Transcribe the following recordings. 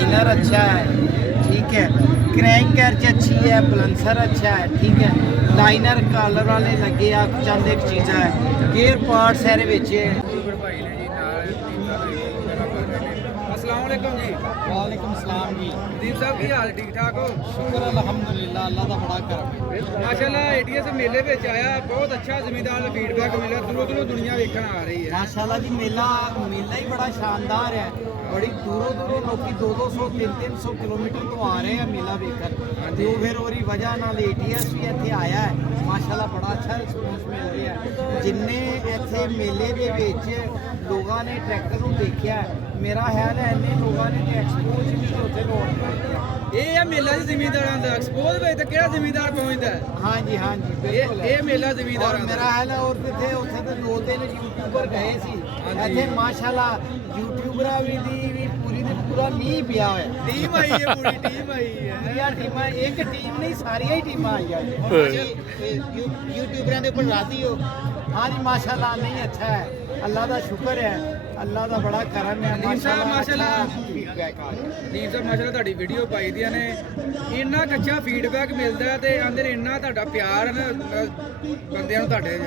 Liner अच्छा है, ठीक है। क्रैंक कैच अच्छी है, बलंसर अच्छा है, ठीक है। लाइनर कलर वाले लगे आ, चंद एक चीज़ा है। गेयर पार्ट सारे विच है। भाई ने जी अस्सलाम वालेकुम जी। वालेकुम सलाम जी। दीप साहब की हाल ठीक ठाक हो? शुक्र अल्हम्दुलिल्लाह, अल्लाह का बड़ा करम है। माशाल्लाह एटीएस मेले ਵਿੱਚ ਆਇਆ ਬਹੁਤ ਅੱਛਾ ਜ਼ਮੀਂਦਾਰ ਫੀਡਬੈਕ ਮਿਲਿਆ ਦੂਰੋਂ ਦੂਰੋਂ ਦੁਨੀਆ ਵੇਖਣ ਆ ਰਹੀ ਹੈ। माशाल्लाह जी, मेला ही बड़ा शानदार है। बड़ी दूरों दूरों लोग 200 300 किलोमीटर तो आ रहे हैं मेला वेखन। तो फिर ओरी वजह नाल एटीएस भी ਇੱਥੇ आया है। माशाल्लाह बड़ा अच्छा रिस्पॉन्स मिल रहा है। जिन्ने ਇੱਥੇ मेले ਦੇ ਵਿੱਚ ਲੋਕਾਂ ਨੇ ਟਰੈਕਟਰ ਨੂੰ ਦੇਖਿਆ, ਮੇਰਾ ਖਿਆਲ ਹੈ ਇੰਨੇ ਲੋਕਾਂ ਨੇ ਤੇ ਐਕਸਪੋ 'ਚ ਵੀ ਉੱਥੇ ਲੋਕ ਇਹ ਆ ਮੇਲਾ ਜੀ ਜ਼ਮੀਂਦਾਰਾਂ ਦਾ ਐਕਸਪੋਜ਼ ਵਿੱਚ ਤਾਂ ਕਿਹੜਾ ਜ਼ਮੀਂਦਾਰ ਪਹੁੰਚਦਾ ਹੈ? हाँ जी बिल्कुल। ਇਹ ਮੇਲਾ और ਜ਼ਮੀਂਦਾਰਾਂ ਦਾ मेरा हाल है और किथे उत्थे ते दो तीन यूट्यूबर गए सी। ਇੱਥੇ ਮਾਸ਼ਾਅੱਲਾ यूट्यूबरा भी पूरी ते पूरा मींह पिया होया। ਟੀਮ ਆਈ ਹੈ ਪੂਰੀ ਟੀਮ ਆਈ ਹੈ। पूरी टीमां, एक टीम नहीं सारियां ही टीमां आई हैं। यूट्यूबरां दे उपर राजी हो? हाँ जी माशाअल्लाह, नहीं अच्छा है, अल्लाह का शुक्र है, अल्लाह का बड़ा करम है। नीम साहब माशाअल्लाह फीडबैक आ ਰਿਹਾ। ਨੀਮ ਸਾਹਿਬ ਮਾਸ਼ਾਅੱਲਾ ਤੁਹਾਡੀ ਵੀਡੀਓ ਪਾਈ ਦੀਆਂ ਨੇ, ਇੰਨਾ ਕੱਚਾ ਫੀਡਬੈਕ ਮਿਲਦਾ ਤੇ ਅੰਦਰ ਇੰਨਾ ਤੁਹਾਡਾ ਪਿਆਰ ਹੈ ਨਾ ਬੰਦਿਆਂ ਨੂੰ ਤੁਹਾਡੇ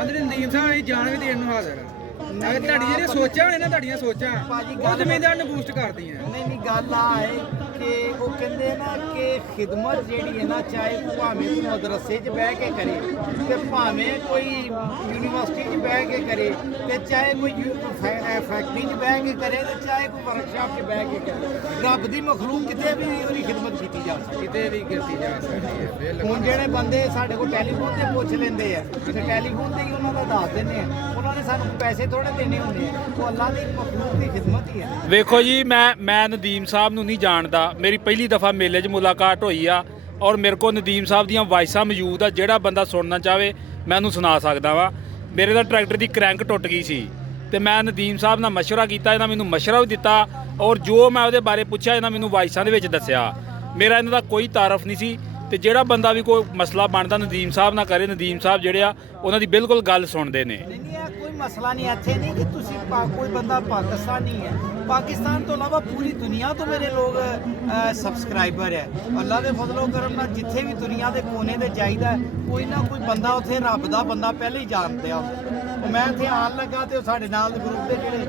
ਅੰਦਰ। ਨੀਮ ਸਾਹਿਬ ਅਸੀਂ ਜਾਣ ਵੀ ਦੇਣ ਨੂੰ ਹਾਜ਼ਰ ਹਾਂ। ਤੁਹਾਡੀ ਜਿਹੜੀਆਂ ਸੋਚਾਂ ਨੇ ਨਾ, ਤੁਹਾਡੀਆਂ ਸੋਚਾਂ ਉਹ ਜ਼ਮੀਂਦਾਰ ਨੂੰ ਬੂਸਟ ਕਰਦੀਆਂ। नहीं गल आ है कि वो कहते ना कि खिदमत जिहड़ी है ना, चाहे भावें कोई मदरसे च बह के करे ते भावें कोई यूनीवर्सिटी च बह के करे ते चाहे कोई फैक्ट्री च बह के करे ते चाहे कोई वर्कशॉप च बह के करे, रब दी मखलूक किते भी ओदी खिदमत कीती जा सकदी। ਕਿਤੇ ਵੀ ਕੀਤੀ ਜਾ ਸਕਦੀ ਹੈ। ਬਿਲਕੁਲ ਹੁਣ ਜਿਹੜੇ ਬੰਦੇ ਸਾਡੇ ਕੋਲ ਟੈਲੀਫੋਨ ਤੇ ਪੁੱਛ ਲੈਂਦੇ ਆ ਤੇ ਟੈਲੀਫੋਨ ਤੇ ਹੀ ਉਹਨਾਂ ਦਾ ਦੱਸ ਦਿੰਦੇ ਆ, ਉਹਨਾਂ ਨੇ ਸਾਨੂੰ ਪੈਸੇ ਥੋੜੇ ਦੇਣੇ ਹੁੰਦੇ ਆ। ਉਹ ਅੱਲਾਹ ਦੀ ਮਖਲੂਕ ਦੀ ਖਿਦਮਤ ਹੀ ਹੈ। ਵੇਖੋ ਜੀ, ਮੈਂ ਨਦੀਮ ਸਾਹਿਬ ਨੂੰ ਨਹੀਂ ਜਾਣਦਾ। ਮੇਰੀ ਪਹਿਲੀ ਦਫਾ ਮੇਲੇ 'ਚ ਮੁਲਾਕਾਤ ਹੋਈ ਆ ਔਰ ਮੇਰੇ ਕੋਲ ਨਦੀਮ ਸਾਹਿਬ ਦੀਆਂ ਵਾਇਸਾਂ ਮੌਜੂਦ ਆ। ਜਿਹੜਾ ਬੰਦਾ ਸੁਣਨਾ ਚਾਹਵੇ ਮੈਂ ਉਹਨੂੰ ਸੁਣਾ ਸਕਦਾ ਵਾਂ। ਮੇਰੇ ਦਾ ਟਰੈਕਟਰ ਦੀ ਕਰੈਂਕ ਟੁੱਟ ਗਈ ਸੀ ਤੇ ਮੈਂ ਨਦੀਮ ਸਾਹਿਬ ਨਾਲ ਮਸ਼ਵਰਾ ਕੀਤਾ, ਇਹਨਾਂ ਮੈਨੂੰ ਮਸ਼ਵਰਾ ਵੀ ਦਿੱਤਾ ਔਰ ਜੋ ਮੈਂ ਉਹਦੇ ਬਾਰੇ ਪੁੱਛਿਆ ਇਹਨਾਂ ਮੈਨੂੰ ਵਾਇਸਾਂ ਦੇ ਵਿੱਚ ਦੱਸਿਆ। ਮੇਰਾ ਇਹਨਾਂ ਦਾ ਕੋਈ ਤਾਰਫ ਨਹੀਂ ਸੀ ਤੇ ਜਿਹੜਾ ਬੰਦਾ ਵੀ ਕੋਈ ਮਸਲਾ ਬਣਦਾ ਨਦੀਮ ਸਾਹਿਬ ਨਾਲ ਕਰੇ। ਨਦੀਮ ਸਾਹਿਬ ਜਿਹੜੇ ਆ ਉਹਨਾਂ ਦੀ ਬਿਲਕੁਲ ਗੱਲ ਸੁਣਦੇ ਨੇ। नहीं नहीं यार, कोई मसला नहीं। ਇੱਥੇ नहीं कि तुसी कोई बंदा पाकिस्तानी है, पाकिस्तान तो अलावा पूरी दुनिया तो मेरे लोग सब्सक्राइबर है। अल्लाह ਦੇ ਫਜ਼ਲ ਕਰਮ ਨਾਲ ਜਿੱਥੇ ਵੀ ਦੁਨੀਆ ਦੇ ਕੋਨੇ ਤੇ ਜਾਈਦਾ ਕੋਈ ਨਾ ਕੋਈ ਬੰਦਾ ਉੱਥੇ ਰੱਬ ਦਾ ਬੰਦਾ ਪਹਿਲੇ ਹੀ ਜਾਣਦੇ ਆ। ਮੈਂ ਇੱਥੇ ਆਉਣ ਲੱਗਾ ਤੇ ਸਾਡੇ ਨਾਲ ਦੇ ਗਰੁੱਪ ਦੇ ਜਿਹੜੇ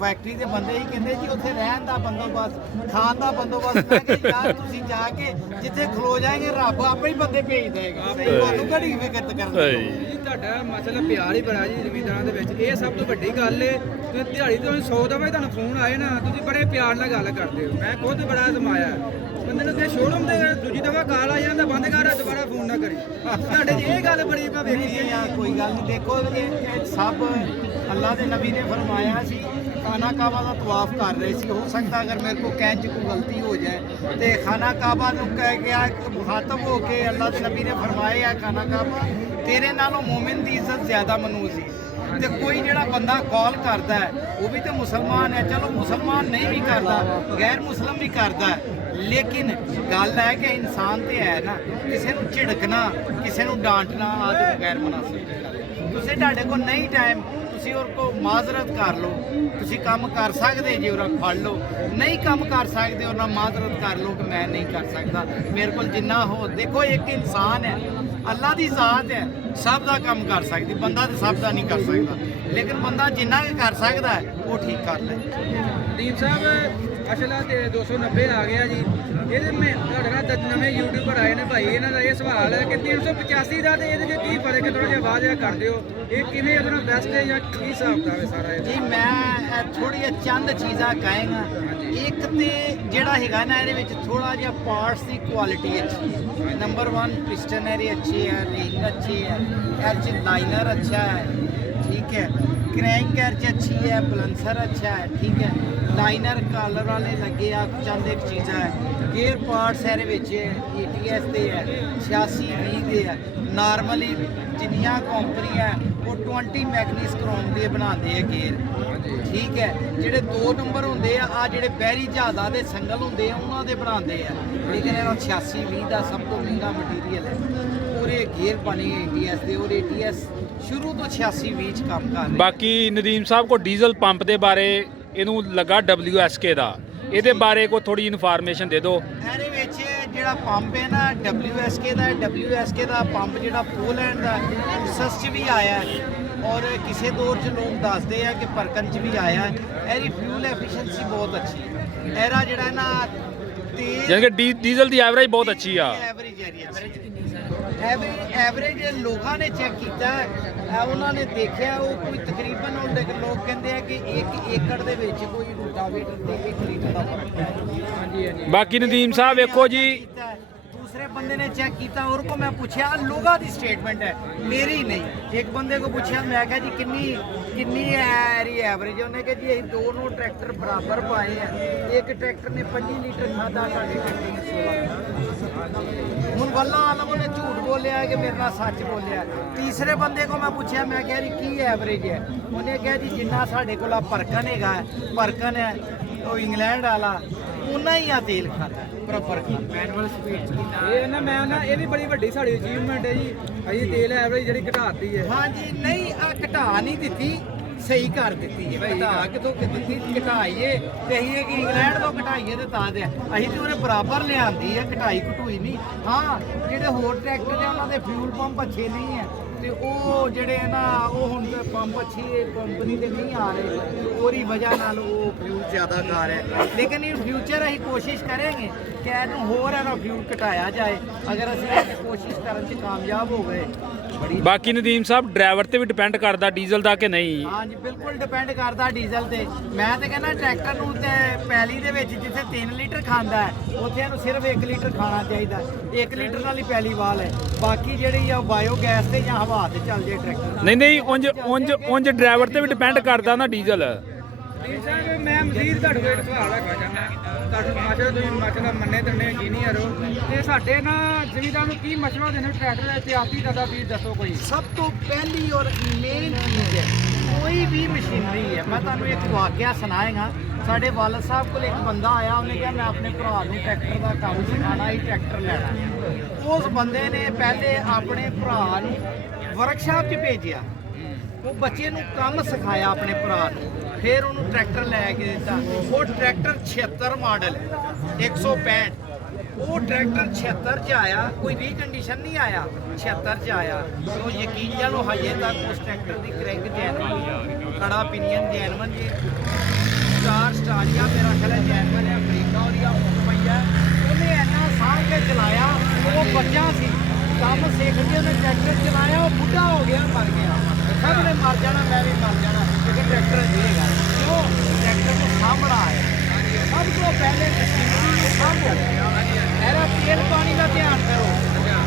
ਫੈਕਟਰੀ ਦੇ ਬੰਦੇ ਹੀ ਕਹਿੰਦੇ ਜੀ ਉੱਥੇ ਰਹਿਣ ਦਾ ਬੰਦੋਬਸਤ, ਖਾਣ ਦਾ ਬੰਦੋਬਸਤ। ਮੈਂ ਕਿਹਾ ਯਾਰ ਤੁਸੀਂ ਜਾ ਕੇ ਜਿੱਥੇ ਖਲੋ ਜਾਏਗੇ ਰੱਬ ਆਪੇ ਹੀ ਬੰਦੇ ਭੇਜ ਦੇਗਾ, ਤੁਹਾਨੂੰ ਕਿਹੜੀ ਫਿਕਰ ਕਰਨ ਦੀ। ਜੀ ਤੁਹਾਡਾ ਮਸਲਾ ਪਿਆਰ ਹੀ ਬੜਾ ਜੀ ਜ਼ਮੀਂਦਾਰਾਂ ਦੇ ਵਿੱਚ, ਇਹ ਸਭ ਤੋਂ ਵੱਡੀ ਗੱਲ ਏ। ਤੁਸੀਂ ਦਿਹਾੜੀ ਤੋਂ 100 ਦਫਾ ਤੁਹਾਨੂੰ ਫੋਨ ਆਏ ਨਾ, ਤੁਸੀਂ ਬੜੇ ਪਿਆਰ ਨਾਲ ਗੱਲ ਕਰਦੇ ਹੋ। ਮੈਂ ਖੁਦ ਬੜਾ ਅਜ਼ਮਾਇਆ ਬੰਦੇ ਨੂੰ ਕਿ ਸ਼ੋਰੂਮ ਦੇ ਦੂਜੀ ਦਫਾ ਕਾਲ ਆ ਜਾਂਦਾ ਬੰਦ ਕਰ, ਦੁਬਾਰਾ ਫੋਨ ਨਾ ਕਰੀ। ਤੁਹਾਡੇ 'ਚ ਇਹ ਗੱਲ ਬੜੀ ਮੈਂ ਵੇਖੀ ਹੈ ਯਾਰ ਕੋਈ ਗੱਲ ਨਹੀਂ। ਦੇਖੋ ਇਹ ਸਭ ਅੱਲਾਹ ਦੇ ਨਬੀ ਨੇ ਫਰਮਾਇਆ ਸੀ। ਖਾਨਾ ਕਾਬਾ ਦਾ ਤਵਾਫ ਕਰ ਰਹੇ ਸੀ। ਹੋ ਸਕਦਾ ਅਗਰ ਮੇਰੇ ਕੋ ਕਹਿਣ 'ਚ ਕੋਈ ਗਲਤੀ ਹੋ ਜਾਏ ਤੇ ਖਾਨਾ ਕਾਬਾ ਨੂੰ ਕਹਿ ਗਿਆ ਮੁਖਾਤਬ ਹੋ ਕੇ ਅੱਲਾਹ ਦੇ ਨਬੀ ਨੇ ਫਰਮਾਇਆ ਖਾਨਾ ਕਾਬਾ ਤੇਰੇ ਨਾਲੋਂ ਮੂਮਿਨ ਦੀ ਇੱਜ਼ਤ ਜ਼ਿਆਦਾ ਮਨੂ ਸੀ। ਤੇ ਕੋਈ ਜਿਹੜਾ ਬੰਦਾ ਕਾਲ ਕਰਦਾ ਹੈ ਉਹ ਵੀ ਤੇ ਮੁਸਲਮਾਨ ਹੈ। ਚਲੋ ਮੁਸਲਮਾਨ ਨਹੀਂ ਵੀ ਕਰਦਾ, ਗੈਰ ਮੁਸਲਮ ਵੀ ਕਰਦਾ ਹੈ, ਲੇਕਿਨ ਗੱਲ ਹੈ ਕਿ ਇਨਸਾਨ ਤੇ ਹੈ ਨਾ, ਕਿਸੇ ਨੂੰ ਝਿੜਕਣਾ, ਕਿਸੇ ਨੂੰ ਡਾਂਟਣਾ ਆਦਿ ਗੈਰ ਮੁਨਾਸਿਬ। ਤੁਸੀਂ ਤੁਹਾਡੇ ਕੋਲ ਨਹੀਂ ਟਾਈਮ, ਤੁਸੀਂ ਉਹ ਕੋ ਮਾਜ਼ਰਤ ਕਰ ਲਓ। ਤੁਸੀਂ ਕੰਮ ਕਰ ਸਕਦੇ ਜੇ ਉਹਨਾਂ ਫੜ ਲਓ, ਨਹੀਂ ਕੰਮ ਕਰ ਸਕਦੇ ਉਹਨਾਂ ਮਾਜ਼ਰਤ ਕਰ ਲਓ ਕਿ ਮੈਂ ਨਹੀਂ ਕਰ ਸਕਦਾ, ਮੇਰੇ ਕੋਲ ਜਿੰਨਾ ਹੋ। ਦੇਖੋ ਇੱਕ ਇਨਸਾਨ ਹੈ, ਅੱਲਾ ਦੀ ਜ਼ਾਤ ਹੈ, ਸਭ ਦਾ ਕੰਮ ਕਰ ਸਕਦੀ। ਬੰਦਾ ਤਾਂ ਸਭ ਦਾ ਨਹੀਂ ਕਰ ਸਕਦਾ, ਲੇਕਿਨ ਬੰਦਾ ਜਿੰਨਾ ਵੀ ਕਰ ਸਕਦਾ ਹੈ ਉਹ ਠੀਕ ਕਰ ਲੈ। ਦੀਪ ਸਾਹਿਬ ਅਸਲਾ ਤੇ 290 ਆ ਗਿਆ ਜੀ। ਇਹਦੇ ਮੈਂ ਤੁਹਾਡੇ ਨਾਲ ਨਵੇਂ ਯੂਟਿਊਬਰ ਆਏ ਨੇ ਭਾਈ, ਇਹਨਾਂ ਦਾ ਇਹ ਸਵਾਲ ਹੈ ਕਿ 385 ਦਾ ਤੇ ਇਹਦੇ 'ਚ ਕੀ ਫਰਕ ਹੈ? ਥੋੜਾ ਜਿਹਾ ਆਵਾਜ਼ ਕਰ ਦਿਓ। ਇਹ ਕਿਵੇਂ ਇਹਦੇ ਨਾਲ ਬੈਸਟ ਹੈ ਜਾਂ ਕੀ ਹਿਸਾਬ ਕਿਤਾਬ ਹੈ ਸਾਰਾ ਇਹ? ਜੀ ਮੈਂ ਥੋੜ੍ਹੀਆਂ ਚੰਦ ਚੀਜ਼ਾਂ ਕਹਾਂਗਾ। ਇੱਕ ਤੇ ਜਿਹੜਾ ਹੈਗਾ ਨਾ ਇਹਦੇ ਵਿੱਚ ਥੋੜਾ ਜਿਹਾ ਪਾਰਟਸ ਦੀ ਕੁਆਲਿਟੀ ਅੱਛੀ ਹੈ। ਨੰਬਰ 1 ਪਿਸਟਨਰੀ ਅੱਛੀ ਹੈ, ਰਿੰਗ ਅੱਛੀ ਹੈ, एच लाइनर अच्छा है, ठीक है। क्रैंक कैच अच्छी है, बलंसर अच्छा है, ठीक है। लाइनर कलर वाले लगे आ, चंद एक चीज़ा है। गेयर पार्ट सारे विच ETS दे है, 8620 दे है। नॉर्मली जिन्नियां कंपनी है वो 20 मैगनीस क्रोम दे बनाते हैं गेयर, ठीक है। ਜਿਹੜੇ 2 ਨੰਬਰ ਹੁੰਦੇ ਆ ਜਿਹੜੇ ਬਹਿਰੀ ਜਹਾਜ਼ਾਂ ਦੇ ਸੰਗਲ ਹੁੰਦੇ ਆ ਉਹਨਾਂ ਦੇ ਬਣਾਉਂਦੇ ਆ, ਲੇਕਿਨ ਇਹਨਾਂ 8620 ਦਾ ਸਭ ਤੋਂ ਮਹਿੰਗਾ ਮਟੀਰੀਅਲ ਹੈ। ਪੂਰੇ ਗੇਅਰ ਬਣੇ ATS ਦੇ, ਔਰ ATS ਸ਼ੁਰੂ ਤੋਂ 8620 ਚ ਕੰਮ ਕਰ ਰਿਹਾ। ਬਾਕੀ ਨਦੀਮ ਸਾਹਿਬ ਕੋ ਡੀਜ਼ਲ ਪੰਪ ਦੇ ਬਾਰੇ ਇਹਨੂੰ ਲੱਗਾ WSK ਦਾ ਇਹਦੇ ਬਾਰੇ ਕੋਈ ਥੋੜੀ ਇਨਫੋਰਮੇਸ਼ਨ ਦੇ ਦਿਓ। ਇਹਦੇ ਵਿੱਚ ਜਿਹੜਾ ਪੰਪ ਹੈ ਨਾ WSK ਦਾ, WSK ਦਾ ਪੰਪ ਜਿਹੜਾ ਪੋਲੈਂਡ ਦਾ ਉਸਸ 'ਚ ਵੀ ਆਇਆ ਔਰ ਕਿਸੇ ਦੌਰ 'ਚ ਲੋਕ ਦੱਸਦੇ ਆ ਕਿ ਪਰਕਨ 'ਚ ਵੀ ਆਇਆ। ਇਹਦੀ ਫਿਊਲ ਐਫੀਸ਼ੀਐਂਸੀ ਬਹੁਤ ਅੱਛੀ ਹੈ। ਇਹਦਾ ਜਿਹੜਾ ਨਾ ਤੇਲ ਯਾਨੀ ਕਿ ਡੀਜ਼ਲ ਦੀ ਐਵਰੇਜ ਬਹੁਤ ਅੱਛੀ ਆ। ਐਵਰੇਜ ਲੋਕਾਂ ਨੇ ਚੈੱਕ ਕੀਤਾ, ਉਹਨਾਂ ਨੇ ਦੇਖਿਆ ਉਹ ਕੋਈ ਤਕਰੀਬਨ ਉਹਦੇ ਲੋਕ ਕਹਿੰਦੇ ਆ ਕਿ 1 ਏਕੜ ਦੇ ਵਿੱਚ ਕੋਈ ਰੂਟਾਵੇਟਰ ਤੇ 1 ਲੀਟਰ ਦਾ ਫਰਕ ਹੈ। ਹਾਂਜੀ ਹਾਂਜੀ। ਬਾਕੀ ਨਦੀਮ ਸਾਹਿਬ ਵੇਖੋ ਜੀ, दूसरे बंदे ने चेक किया और को मैं पूछा लोगों की स्टेटमेंट है मेरी नहीं। एक बंदे को पूछा मैं क्या जी किन्नी किन्नी है एवरेज, उन्हें कहा जी दोनों ट्रैक्टर बराबर पाए हैं। एक ट्रैक्टर ने 25 लीटर खादा, साढ़े ट्रैक्टर ने 16। हूँ वल्ला आलम ने झूठ बोलिया कि मेरे नाल सच बोलिया। तीसरे बंदे को मैं पूछा मैं क्या जी की एवरेज है, उन्हें कहा जी जिन्ना साढ़े को परकन है, परकन है तो इंग्लैंड वाला उन्ना ही आ तेल खाता प्रॉपर मैनुअल स्पीड। ਇਹ ਨਾ ਮੈਂ ਨਾ ਇਹ ਵੀ ਬੜੀ ਵੱਡੀ ਸਾਡੀ ਅਚੀਵਮੈਂਟ ਹੈ ਜੀ, ਅਸੀਂ ਤੇਲ ਐਵਰੇਜ ਜਿਹੜੀ ਘਟਾਤੀ ਹੈ। हाँ जी नहीं आ घटा नहीं दी, सही कर दी है। घटा कितों दी घटाइए ते असीं कि इंग्लैंड तो घटाइए ते तां दे असीं ते उन्हें बराबर लिआंदी है, घटाई घटूई नहीं। हाँ ਜਿਹੜੇ ਹੋਰ ਟਰੈਕਟਰ ਨੇ ਉਹਨਾਂ ਦੇ ਫਿਊਲ ਪੰਪ ਅੱਛੇ ਨਹੀਂ ਹੈ ਤੇ ਉਹ ਜਿਹੜੇ ਨਾ ਉਹ ਹੁਣ ਤੇ ਪੰਪ ਅੱਛੀ ਕੰਪਨੀ ਦੇ ਨਹੀਂ ਆ ਰਹੇ ਤੇ ਉਹਦੀ ਵਜ੍ਹਾ ਨਾਲ ਉਹ ਫਿਊਲ ਜ਼ਿਆਦਾ ਖਾ ਰਿਹਾ। ਲੇਕਿਨ ਇਹ ਫਿਊਚਰ ਅਸੀਂ ਕੋਸ਼ਿਸ਼ ਕਰਾਂਗੇ ਕਿ ਇਹਨੂੰ ਹੋਰ ਇਹਦਾ ਫਿਊਲ ਘਟਾਇਆ ਜਾਏ। ਅਗਰ ਅਸੀਂ ਇਹ ਕੋਸ਼ਿਸ਼ ਕਰਨ 'ਚ ਕਾਮਯਾਬ ਹੋ ਗਏ ਬੜੀ। ਬਾਕੀ ਨਦੀਮ ਸਾਹਿਬ ਡਰਾਈਵਰ ਤੇ ਵੀ ਡਿਪੈਂਡ ਕਰਦਾ ਡੀਜ਼ਲ ਦਾ ਕਿ ਨਹੀਂ। ਹਾਂਜੀ ਬਿਲਕੁਲ ਡਿਪੈਂਡ ਕਰਦਾ ਡੀਜ਼ਲ ਤੇ। ਮੈਂ ਤੇ ਕਹਿੰਦਾ ਟਰੈਕਟਰ ਨੂੰ ਤੇ ਪੈਲੀ ਦੇ ਵਿੱਚ ਜਿੱਥੇ 3 ਲੀਟਰ ਖਾਂਦਾ ਹੈ ਉੱਥੇ ਇਹਨੂੰ ਸਿਰਫ 1 ਲੀਟਰ ਖਾਣਾ ਚਾਹੀਦਾ। 1 ਲੀਟਰ ਨਾਲ ਹੀ ਪੈਲੀ ਵਾਲ ਹੈ, ਬਾਕੀ ਜਿਹੜੀ ਆ ਬਾਇਓ ਗੈਸ ਤੇ ਜਾਂ ਹਵਾ ਤੇ ਚੱਲ ਜੇ ਟਰੈਕਟਰ। ਨਹੀਂ ਨਹੀਂ ਉਂਝ ਡਰਾਈਵਰ ਤੇ ਵੀ ਡਿਪੈਂਡ ਕਰਦਾ ਨਾ ਡੀਜ਼ਲ। ਜੀ ਸਾਹਿਬ ਮੈਂ ਮਜ਼ੀਦ ਤੁਹਾਡੇ ਕੋਲ ਇੱਕ ਸਵਾਲ ਰੱਖਣਾ ਚਾਹੁੰਦਾ। ਤੁਹਾਡੇ ਮਾਸ਼ਾ ਤੁਸੀਂ ਮਾਸ਼ਾ ਮੰਨੇ ਤੰਨੇ ਇੰਜੀਨੀਅਰ ਹੋ ਤੇ ਸਾਡੇ ਨਾ ਜ਼ਿਮੀਦਾਰ ਨੂੰ ਕੀ ਮਸ਼ਵਰਾ ਦੇਣਾ ਟਰੈਕਟਰ ਦਾ ਇਤਿਹਾਸੀ ਤਦਾਬੀਰ ਦੱਸੋ ਕੋਈ। ਸਭ ਤੋਂ ਪਹਿਲੀ ਔਰ ਮੇਨ ਚੀਜ਼ ਹੈ ਕੋਈ ਵੀ ਮਸ਼ੀਨਰੀ ਹੈ। ਮੈਂ ਤੁਹਾਨੂੰ ਇੱਕ ਵਾਕਿਆ ਸੁਣਾਏਗਾ। ਸਾਡੇ ਵਾਲਦ ਸਾਹਿਬ ਕੋਲ ਇੱਕ ਬੰਦਾ ਆਇਆ, ਉਹਨੇ ਕਿਹਾ ਮੈਂ ਆਪਣੇ ਭਰਾ ਨੂੰ ਟਰੈਕਟਰ ਦਾ ਕੰਮ ਸਿਖਾਉਣਾ ਹੀ, ਟਰੈਕਟਰ ਲੈਣਾ। ਉਸ ਬੰਦੇ ਨੇ ਪਹਿਲੇ ਆਪਣੇ ਭਰਾ ਨੂੰ ਵਰਕਸ਼ਾਪ 'ਚ ਭੇਜਿਆ, ਉਹ ਬੱਚੇ ਨੂੰ ਕੰਮ ਸਿਖਾਇਆ ਆਪਣੇ ਭਰਾ ਨੂੰ, ਫਿਰ ਉਹਨੂੰ ਟਰੈਕਟਰ ਲੈ ਕੇ ਦਿੱਤਾ। ਉਹ ਟਰੈਕਟਰ 76 ਮਾਡਲ 165, ਉਹ ਟਰੈਕਟਰ 76 'ਚ ਆਇਆ, ਕੋਈ ਰੀਕੰਡੀਸ਼ਨ ਨਹੀਂ ਆਇਆ, 76 'ਚ ਆਇਆ। ਉਹ ਯਕੀਨ ਜਾਣੋ ਹਜੇ ਤੱਕ ਉਸ ਟਰੈਕਟਰ ਦੀ ਕ੍ਰੈਂਕ ਜੈਨਵਨ, ਖੜਾ ਪਿਨੀਅਨ ਜੈਨਵਨ ਜੀ, 4 ਸਟਾਰੀਆਂ ਮੇਰਾ ਖਿਆਲ ਹੈ ਜੈਨਵਨ ਹੈ, ਅਮਰੀਕਾ ਉਹਦੀਆਂ ਮੁੰਬਈ ਹੈ। ਉਹਨੇ ਇੰਨਾ ਸਾਂਭ ਕੇ ਚਲਾਇਆ, ਉਹ ਬੱਚਾ ਸੀ ਕੰਮ ਸਿੱਖ ਕੇ ਉਹਨੇ ਟਰੈਕਟਰ ਚਲਾਇਆ, ਉਹ ਬੁੱਢਾ ਹੋ ਗਿਆ, ਮਰ ਗਿਆ। ਸਭ ਨੇ ਮਰ ਜਾਣਾ, ਮੈਂ ਵੀ ਮਰ ਜਾਣਾ, ਲੇਕਿਨ ਟਰੈਕਟਰ ਜੀਏਗਾ ਕਿਉਂ? ਟਰੈਕਟਰ ਨੂੰ ਸਾਂਭਣਾ ਹੈ। ਸਭ ਤੋਂ ਪਹਿਲੇ ਮਸ਼ੀਨਰੀ ਨੂੰ ਸਾਂਭੋ। ਇਹਦਾ ਤੇਲ ਪਾਣੀ ਦਾ ਧਿਆਨ ਕਰੋ,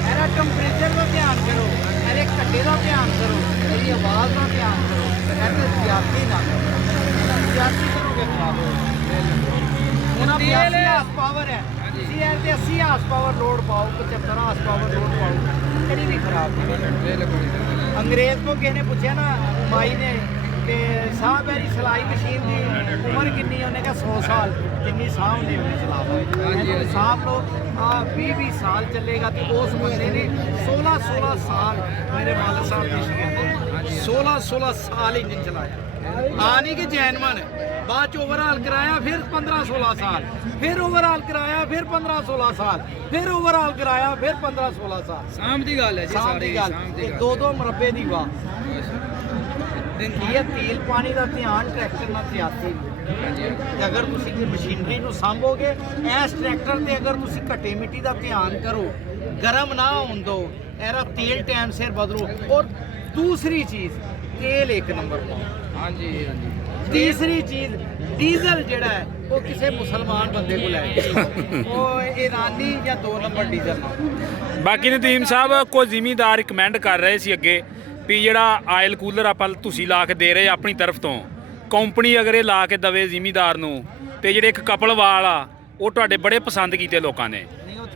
ਇਹਦਾ ਟੈਂਪਰੇਚਰ ਦਾ ਧਿਆਨ ਕਰੋ, ਇਹਦੇ ਘੱਟੇ ਦਾ ਧਿਆਨ ਕਰੋ, ਇਹਦੀ ਆਵਾਜ਼ ਦਾ ਧਿਆਨ ਕਰੋ। ਇਹਦੇ ਜ਼ਿਆਦਤੀ ਨਾ ਕਰੋ, ਜ਼ਿਆਦਤੀ ਕਰੋਗੇ ਖਰਾਬ ਹੋ। ਹੁਣ 82 ਹਾਰਸ ਪਾਵਰ ਹੈ, ਸੀਆਰ ਤੇ 80 ਹਾਰਸ ਪਾਵਰ ਲੋਡ ਪਾਓ, 75 ਹਾਰਸ ਪਾਵਰ ਲੋਡ ਪਾਓ, ਕਦੀ ਵੀ ਖਰਾਬ ਨਹੀਂ। अंग्रेज को किसी ने पूछा ना माई ने कि साहब मेरी सिलाई मशीन की उम्र कितनी है, उन्हें कहा 100 साल। जिन्नी साहब ने उन्हें चला साहब लोग 20-20 साल चलेगा। तो उस बंदे ने 16-16 साल मेरे वाला साहब की 16-16 साल इंजन चलाया। आने की जैनवन बाद ओवरऑल कराया, फिर 15-16 साल, फिर ओवरऑल कराया, फिर 15-16 साल, फिर ओवरऑल कराया, फिर 15-16 साल। ਸ਼ਾਮ ਦੀ ਗੱਲ ਹੈ ਜੀ, ਸਾਰੀ ਗੱਲ ਤੇ 2-2 ਮੁਰੱਬੇ ਦੀ ਵਾਹ। ਇਹ ਤੇਲ ਪਾਣੀ ਦਾ ਧਿਆਨ ਟਰੈਕਟਰ ਨਾਲ ਸਿਆਸੀ ਤੇ ਅਗਰ ਤੁਸੀਂ ਮਸ਼ੀਨਰੀ ਨੂੰ ਸਾਂਭੋਗੇ, ਇਸ ਟਰੈਕਟਰ ਤੇ ਅਗਰ ਤੁਸੀਂ ਘੱਟੇ ਮਿੱਟੀ ਦਾ ਧਿਆਨ ਕਰੋ, ਗਰਮ ਨਾ ਹੋਣ ਦਿਓ, ਇਹਦਾ ਤੇਲ ਟਾਈਮ ਸਿਰ ਬਦਲੋ। ਔਰ ਦੂਸਰੀ ਚੀਜ਼ ਤੇਲ 1 ਨੰਬਰ ਪਾਓ। ਹਾਂਜੀ ਹਾਂਜੀ। ਤੀਸਰੀ ਚੀਜ਼ ਡੀਜ਼ਲ ਜਿਹੜਾ ਹੈ ਉਹ ਕਿਸੇ ਮੁਸਲਮਾਨ ਬੰਦੇ ਕੋਲ ਹੈ, ਉਹ ਇਰਾਨੀ ਜਾਂ 2 ਨੰਬਰ ਡੀਜ਼ਲ ਨਾਲ। ਬਾਕੀ ਨਦੀਮ ਸਾਹਿਬ ਕੋਈ ਜ਼ਿਮੀਂਦਾਰ ਰਿਕਮੈਂਡ ਕਰ ਰਹੇ ਸੀ ਅੱਗੇ ਵੀ ਜਿਹੜਾ ਆਇਲ ਕੂਲਰ ਆਪਾਂ ਤੁਸੀਂ ਲਾ ਕੇ ਦੇ ਰਹੇ ਆਪਣੀ ਤਰਫ ਤੋਂ, ਕੰਪਨੀ ਅਗਰ ਇਹ ਲਾ ਕੇ ਦਵੇ ਜ਼ਿਮੀਂਦਾਰ ਨੂੰ, ਤੇ ਜਿਹੜੇ ਇੱਕ ਕਪਲ ਵਾਲ ਆ ਉਹ ਤੁਹਾਡੇ ਬੜੇ ਪਸੰਦ ਕੀਤੇ ਲੋਕਾਂ ਨੇ,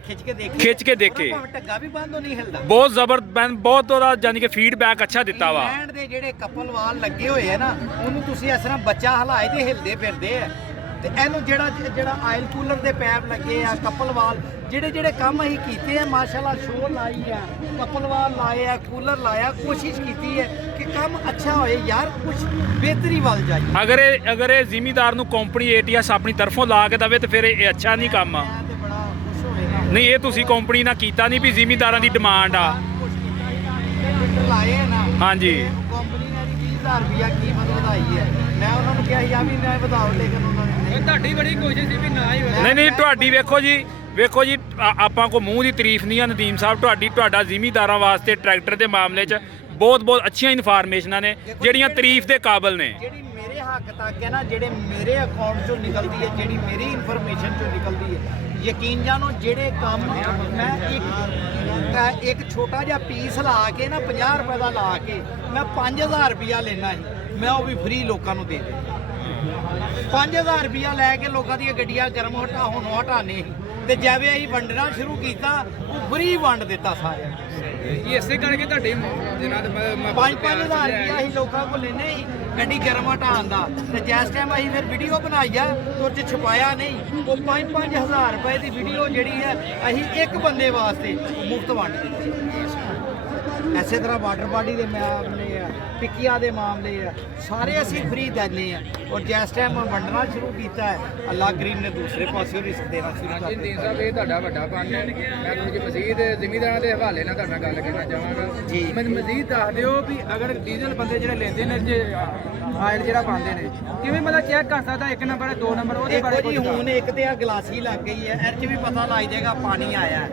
ਖਿੱਚ ਕੇ ਦੇਖੇ ਢੱਗਾ ਵੀ ਬੰਦ ਨਹੀਂ ਹਿਲਦਾ, ਬਹੁਤ ਜ਼ਬਰਦਸਤ, ਬਹੁਤ ਉਹਦਾ ਯਾਨੀ ਕਿ ਫੀਡਬੈਕ ਅੱਛਾ ਦਿੱਤਾ ਵਾ। ਇੰਗਲੈਂਡ ਦੇ ਜਿਹੜੇ ਕਪਲ ਵਾਲ ਲੱਗੇ ਹੋਏ ਆ ਨਾ, ਉਹਨੂੰ ਤੁਸੀਂ ਇਸ ਤਰ੍ਹਾਂ ਬੱਚਾ ਹਲਾਏ ਤੇ ਹਿਲਦੇ ਫਿਰਦੇ ਆ ਤੇ ਇਹਨੂੰ ਜਿਹੜਾ ਆਇਲ ਕੂਲਰ ਦੇ ਪੈਪ ਲੱਗੇ ਆ, ਕਪਲਵਾਲ, ਜਿਹੜੇ ਕੰਮ ਅਸੀਂ ਕੀਤੇ ਆ ਮਾਸ਼ਾਅੱਲਾ, ਸ਼ੋਅ ਲਾਈ ਆ, ਕਪਲਵਾਲ ਲਾਏ ਆ, ਕੂਲਰ ਲਾਇਆ, ਕੋਸ਼ਿਸ਼ ਕੀਤੀ ਹੈ ਕਿ ਕੰਮ ਅੱਛਾ ਹੋਏ ਯਾਰ, ਕੁਝ ਬਿਹਤਰੀ ਵੱਲ ਜਾਈਏ। ਅਗਰ ਇਹ ਜ਼ਿਮੀਦਾਰ ਨੂੰ ਕੰਪਨੀ ATS ਆਪਣੀ ਤਰਫੋਂ ਲਾ ਕੇ ਦਵੇ ਤੇ ਫਿਰ ਇਹ ਅੱਛਾ ਨਹੀਂ ਕੰਮ ਆ। ਮੈਂ ਤੇ ਬੜਾ ਖੁਸ਼ ਹੋਏਗਾ। ਨਹੀਂ, ਇਹ ਤੁਸੀਂ ਕੰਪਨੀ ਨਾਲ ਕੀਤਾ ਨਹੀਂ ਵੀ ਜ਼ਿਮੀਦਾਰਾਂ ਦੀ ਡਿਮਾਂਡ ਆ। ਫਿਲਟਰ ਲਾਏ ਆ ਨਾ, ਹਾਂਜੀ। ਕੰਪਨੀ ਨੇ 20000 ਰੁਪਇਆ ਕੀਮਤ ਵਧਾਈ ਹੈ। ਮੈਂ ਉਹਨਾਂ ਨੂੰ ਕਿਹਾ ਯਾ ਵੀ ਨਾ ਵਧਾਓ, ਲੇਕਿਨ ਉਹਨਾਂ ਨੇ ਤੁਹਾਡੀ ਬੜੀ ਕੋਸ਼ਿਸ਼ ਸੀ ਵੀ ਨਾ ਹੀ ਵਧਾਓ। ਨਹੀਂ ਤੁਹਾਡੀ ਵੇਖੋ ਜੀ ਆਪਾਂ ਕੋ ਮੂੰਹ ਦੀ ਤਾਰੀਫ ਨਹੀਂ ਆ ਨਦੀਮ ਸਾਹਿਬ, ਤੁਹਾਡਾ ਜ਼ਿਮੀਦਾਰਾਂ ਵਾਸਤੇ ਟਰੈਕਟਰ ਦੇ ਮਾਮਲੇ 'ਚ ਬਹੁਤ ਅੱਛੀਆਂ ਇਨਫੋਰਮੇਸ਼ਨਾਂ ਨੇ ਜਿਹੜੀਆਂ ਤਾਰੀਫ ਦੇ ਕਾਬਲ ਨੇ। ਜਿਹੜੀ ਮੇਰੇ ਹੱਕ ਤੱਕ ਹੈ ਨਾ, ਜਿਹੜੇ ਮੇਰੇ ਅਕਾਊਂਟ ਚੋਂ ਨਿਕਲਦੀ ਹੈ, ਜਿਹੜੀ ਮੇਰੀ ਇਨਫੋਰਮੇਸ਼ਨ ਚੋਂ ਨਿਕਲਦੀ ਹੈ, ਯਕੀਨ ਜਾਣੋ ਜਿਹੜੇ ਕੰਮ ਮੈਂ ਇੱਕ ਛੋਟਾ ਜਿਹਾ ਪੀਸ ਲਾ ਕੇ ਨਾ 50 ਰੁਪਏ ਦਾ ਲਾ ਕੇ ਮੈਂ 5000 ਰੁਪਇਆ ਲੈਣਾ ਸੀ, ਮੈਂ ਉਹ ਵੀ ਫ੍ਰੀ ਲੋਕਾਂ ਨੂੰ ਦੇ ਦੇ। 5000 ਰੁਪਇਆ ਲੈ ਕੇ ਲੋਕਾਂ ਦੀਆਂ ਗੱਡੀਆਂ ਗਰਮ ਹਟਾਣੇ ਸੀ, ਤੇ ਜਿਵੇਂ ਅਸੀਂ ਵੰਡਣਾ ਸ਼ੁਰੂ ਕੀਤਾ ਉਹ ਫ੍ਰੀ ਵੰਡ ਦਿੱਤਾ ਸਾਰਿਆਂ ਨੂੰ। ਇਸੇ ਕਰਕੇ ਤੁਹਾਡੇ ਜਿਹਨਾਂ ਦੇ 5-5000 ਰੁਪਇਆ ਅਸੀਂ ਲੋਕਾਂ ਕੋਲ ਲੈਨੇ ਸੀ ਗੱਡੀ ਗਰਮ ਹਟਾਉਣ ਦਾ, ਤੇ ਜਿਸ ਟਾਈਮ ਅਸੀਂ ਫਿਰ ਵੀਡੀਓ ਬਣਾਈ ਆ ਤੇ ਉਹ 'ਚ ਛੁਪਾਇਆ ਨਹੀਂ। ਉਹ 5-5000 ਰੁਪਏ ਦੀ ਵੀਡੀਓ ਜਿਹੜੀ ਹੈ ਅਸੀਂ ਇੱਕ ਬੰਦੇ ਵਾਸਤੇ ਮੁਫਤ ਵੰਡ ਦਿੱਤੀ। ਐਸੇ ਤਰ੍ਹਾਂ ਵਾਟਰ ਬਾਡੀ ਦੇ ਮਾਮਲੇ ਆ, ਟਿੱਕੀਆਂ ਦੇ ਮਾਮਲੇ ਆ, ਸਾਰੇ ਅਸੀਂ ਫ੍ਰੀ ਦਿੰਦੇ ਆ। ਔਰ ਜਿਸ ਟਾਈਮ ਵੰਡਣਾ ਸ਼ੁਰੂ ਕੀਤਾ ਹੈ, ਅੱਲਾਹ ਕਰੀਮ ਨੇ ਦੂਸਰੇ ਪਾਸੇ ਰਿਸਕ ਦੇਣਾ ਸ਼ੁਰੂ ਕਰ ਹਾਂਜੀ ਦਿੱਤਾ। ਸਾਹਿਬ, ਇਹ ਤੁਹਾਡਾ ਵੱਡਾ ਫੰਡ ਹੈ। ਮੈਂ ਤੁਹਾਨੂੰ ਮਜ਼ੀਦ ਜ਼ਿਮੀਂਦਾਰਾਂ ਦੇ ਹਵਾਲੇ ਨਾਲ ਤੁਹਾਡਾ ਗੱਲ ਕਰਨਾ ਚਾਹਾਂਗਾ ਜੀ। ਮੈਨੂੰ ਮਜ਼ੀਦ ਦੱਸ ਦਿਓ ਵੀ ਅਗਰ ਡੀਜ਼ਲ ਬੰਦੇ ਜਿਹੜੇ ਲੈਂਦੇ ਨੇ, ਜੇ ਆਇਲ ਜਿਹੜਾ ਪਾਉਂਦੇ ਨੇ, ਕਿਵੇਂ ਮਤਲਬ ਚੈੱਕ ਕਰ ਸਕਦਾ 1 ਨੰਬਰ 2 ਨੰਬਰ ਉਹਦੇ ਬਾਰੇ ਦੇਖੋ ਜੀ, ਕੁਝ ਹੁਣ ਇੱਕ ਤੇ ਆ ਗਲਾਸੀ ਲੱਗ ਗਈ ਹੈ, ਇਹ 'ਚ ਵੀ ਪਤਾ ਲੱਗ ਜਾਏਗਾ ਪਾਣੀ ਆਇਆ,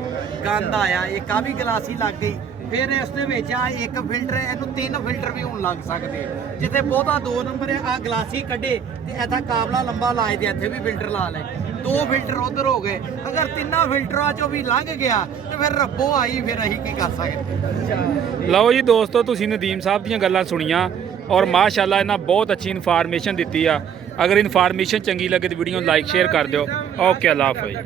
ਗੰਦ ਆਇਆ। ਇੱਕ ਆ ਵੀ ਗਲਾਸੀ ਲੱਗ ਗਈ, ਫਿਰ ਇਸ ਦੇ ਵਿੱਚ ਆ ਇੱਕ ਫਿਲਟਰ, ਇਹਨੂੰ 3 ਫਿਲਟਰ ਵੀ ਹੁਣ ਲੱਗ ਸਕਦੇ। ਜਿੱਥੇ ਬਹੁਤਾ 2 ਨੰਬਰ ਆ ਗਲਾਸੀ ਕੱਢੇ ਤੇ ਇਹਦਾ ਕਾਬਲਾ ਲੰਬਾ ਲਾਏ ਦੇ, ਇੱਥੇ ਵੀ ਫਿਲਟਰ ਲਾ ਲੈ, 2 ਫਿਲਟਰ ਉਧਰ ਹੋ ਗਏ। ਅਗਰ 3 ਫਿਲਟਰਾਂ ਚੋਂ ਵੀ ਲੰਘ ਗਿਆ ਤੇ ਫਿਰ ਰੱਬੋ ਆਈ, ਫਿਰ ਅਸੀਂ ਕੀ ਕਰ ਸਕਦੇ। ਲਓ ਜੀ ਦੋਸਤੋ, ਤੁਸੀਂ ਨਦੀਮ ਸਾਹਿਬ ਦੀਆਂ ਗੱਲਾਂ ਸੁਣੀਆਂ ਔਰ ਮਾਸ਼ਾਅੱਲਾ ਇਹਨਾਂ ਬਹੁਤ ਅੱਛੀ ਇਨਫੋਰਮੇਸ਼ਨ ਦਿੱਤੀ ਆ। ਅਗਰ ਇਨਫੋਰਮੇਸ਼ਨ ਚੰਗੀ ਲੱਗੇ ਤਾਂ ਵੀਡੀਓ ਨੂੰ ਲਾਈਕ ਸ਼ੇਅਰ ਕਰ ਦਿਓ। ਓਕੇ, ਅੱਲਾਹ ਹਾਫਿਜ਼।